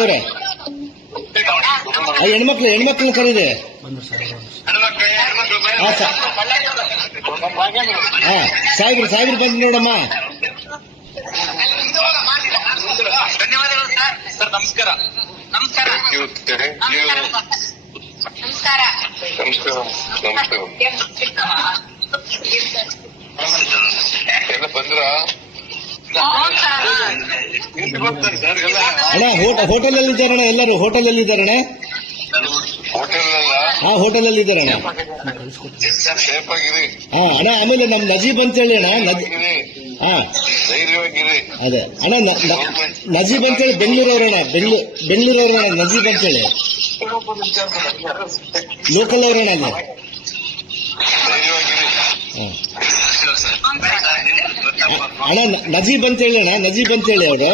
ಅವರೇ ಹೆಣ್ಮಕ್ಳನ್ನ ಕರೀರಿ. ಸಾಹೇಬ್ರು ಬಂದು ನೋಡಮ್ಮ. ಧನ್ಯವಾದಗಳು ಸರ್. ನಮಸ್ಕಾರ. ಎಲ್ಲ ಬಂದ್ರ ಅಣ್ಣ ಹೋಟೆಲ್ ಅಲ್ಲಿ ಇದ್ದಾರಣ್ಣ, ಎಲ್ಲರೂ ಹೋಟೆಲ್ ಅಲ್ಲಿ ಇದ್ದಾರಣ್ಣ. ಹೋಟೆಲ್ ಅಲ್ಲಿ ಇದ್ದಾರಣ್ಣ. ಸೇಫ್ ಆಗಿರಿ. ಅಣ್ಣ ಆಮೇಲೆ ನಮ್ ನಜೀಬ್ ಅಂತ ಹೇಳಿ ಅಣ್ಣ. ಧೈರ್ಯವಾಗಿರಿ. ಅದೇ ಅಣ್ಣ ನಜೀಬ್ ಅಂತೇಳಿ ಬೆಂಗಳೂರವ್ರಣ್ಣ. ಬೆಂಗಳೂರವ್ರಣ್ಣ ನಜೀಬ್ ಅಂತೇಳಿ ಲೋಕಲ್ ಅವ್ರಣ್ಣ ಅಲ್ಲಿ. ಅಣ್ಣ ನಜೀಬ್ ಅಂತೇಳಿ ಅಣ್ಣ, ನಜೀಬ್ ಅಂತೇಳಿ ಅವರು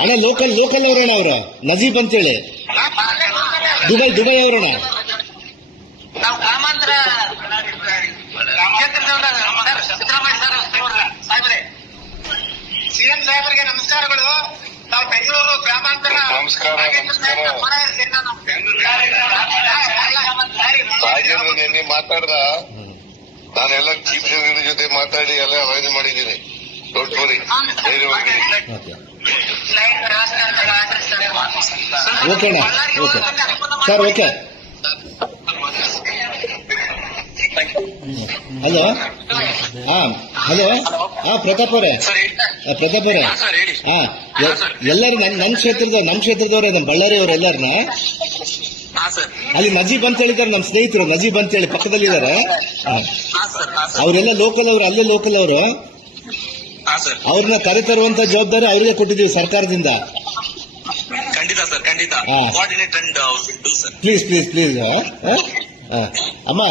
ಅಣ್ಣ ಲೋಕಲ್ ಅವ್ರಣ್ಣ ಅವರು ನಜೀಬ್ ಅಂತೇಳಿ ದುಬೈ ಅವ್ರಣ್ಣ. ಸಿಎಂ ಸಾಹೇಬರಿಗೆ ನಮಸ್ಕಾರಗಳು. ನಾವು ಬೆಂಗಳೂರು ಗ್ರಾಮಾಂತರ ರಾಜೇಂದ್ರ ನಿನ್ನೆ ಮಾತಾಡ್ದ. ನಾನೆಲ್ಲ ಚೀಫ್ ಸೆಕ್ರೆಟರಿ ಜೊತೆ ಮಾತಾಡಿ ಎಲ್ಲ ವರದಿ ಮಾಡಿದ್ದೀನಿ. ಡೋಂಟ್ ವರಿ, ಧೈರ್ಯವಾಗಿರಿ. ಓಕೆ ಅಣ್ಣ, okay sir, okay. Hello Pratap ಅವರೇ, ಎಲ್ಲರೂ ನಮ್ಮ ಕ್ಷೇತ್ರದವ್ರೆ, ನಮ್ಮ ಬಳ್ಳಾರಿ ಅವ್ರು ಎಲ್ಲರನ್ನ ಅಲ್ಲಿ ನಜೀಬ್ ಅಂತ ಹೇಳಿದ್ದಾರೆ. ನಮ್ಮ ಸ್ನೇಹಿತರು ನಜೀಬ್ ಅಂತ ಹೇಳಿ ಪಕ್ಕದಲ್ಲಿದ್ದಾರೆ. ಅವರೆಲ್ಲ ಲೋಕಲ್ ಅವರು, ಅಲ್ಲೇ ಲೋಕಲ್ ಅವರು. ಅವ್ರನ್ನ ಕರೆತರುವಂತ ಜವಾಬ್ದಾರಿ ಅವ್ರಿಗೆ ಕೊಟ್ಟಿದ್ದೀವಿ ಸರ್ಕಾರದಿಂದ. ಖಂಡಿತ ಸರ್, ಖಂಡಿತ. ಪ್ಲೀಸ್ ಅಮ್ಮ,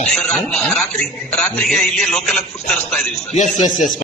ರಾತ್ರಿಗೆ ಇಲ್ಲಿ ಲೋಕಲ್ ಫುಡ್ ತರಿಸ್ತಾ ಇದೀವಿ ಸರ್. ಎಸ್